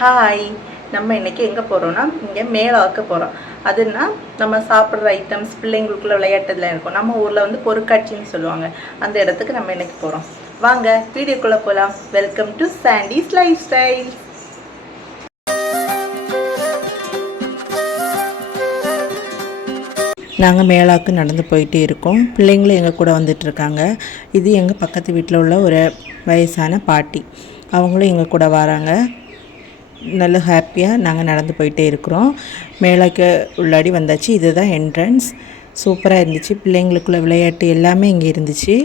Hi, நம்ம இன்றைக்கி எங்கே போகிறோன்னா இங்கே மேலாக்க போகிறோம். அதுனா நம்ம சாப்பிட்ற ஐட்டம்ஸ், பிள்ளைங்களுக்குள்ள விளையாட்டுலாம் இருக்கும். நம்ம ஊரில் வந்து பொருட்காட்சின்னு சொல்லுவாங்க. அந்த இடத்துக்கு நம்ம இன்றைக்கி போகிறோம். வாங்க வீடியோக்குள்ளே போகலாம். Welcome to சாண்டிஸ் life style. நாங்கள் மேலாக்கு நடந்து போயிட்டே இருக்கோம். பிள்ளைங்களும் எங்கள் கூட வந்துட்டுருக்காங்க. இது எங்கள் பக்கத்து வீட்டில் உள்ள ஒரு வயசான பாட்டி. அவங்களும் எங்கள் கூட வராங்க. நல்ல ஹாப்பியாக நாங்கள் நடந்து போயிட்டே இருக்கிறோம். மேலாக்கு உள்ளாடி வந்தாச்சு. இதுதான் என்ட்ரன்ஸ். சூப்பராக இருந்துச்சு. பிள்ளைங்களுக்குள்ள விளையாட்டு எல்லாமே இங்கே இருந்துச்சு.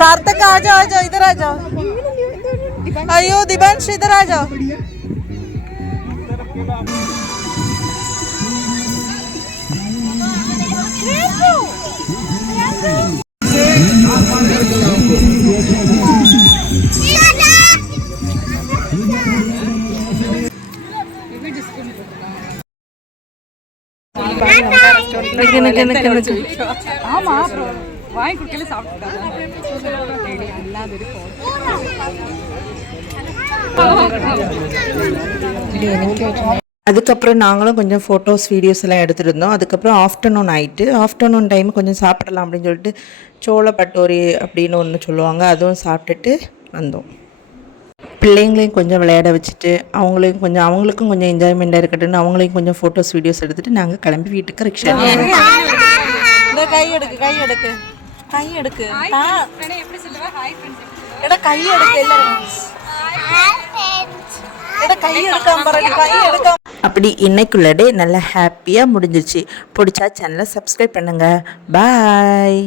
सार्थक आ जाओ इधर आ जाओ. अयो दिबांश इधर आ जाओ. வாங்கி கொடுக்கல சாப்பிட்டுட்டாங்க. அதுக்கப்புறம் நாங்களும் கொஞ்சம் ஃபோட்டோஸ் வீடியோஸ் எல்லாம் எடுத்துகிட்டு இருந்தோம். அதுக்கப்புறம் ஆஃப்டர்நூன் ஆகிட்டு, ஆஃப்டர்நூன் டைம் கொஞ்சம் சாப்பிடலாம் அப்படின்னு சொல்லிட்டு சோள பட்டோரி அப்படின்னு ஒன்று சொல்லுவாங்க, அதுவும் சாப்பிட்டுட்டு வந்தோம். பிள்ளைங்களையும் கொஞ்சம் விளையாட வச்சுட்டு அவங்களுக்கும் கொஞ்சம் என்ஜாய்மெண்ட்டாக இருக்கட்டும்னு அவங்களையும் கொஞ்சம் ஃபோட்டோஸ் வீடியோஸ் எடுத்துகிட்டு நாங்கள் கிளம்பி வீட்டுக்கு ரிக்ஷா. கை எடுக்கு கை எடுக்கு கை எடுக்கு கை எடுக்க. அப்படி இன்னைக்குள்ள டே நல்லா ஹாப்பியாக முடிஞ்சிச்சு. பிடிச்சா சேனலை சப்ஸ்கிரைப் பண்ணுங்கள். பாய்.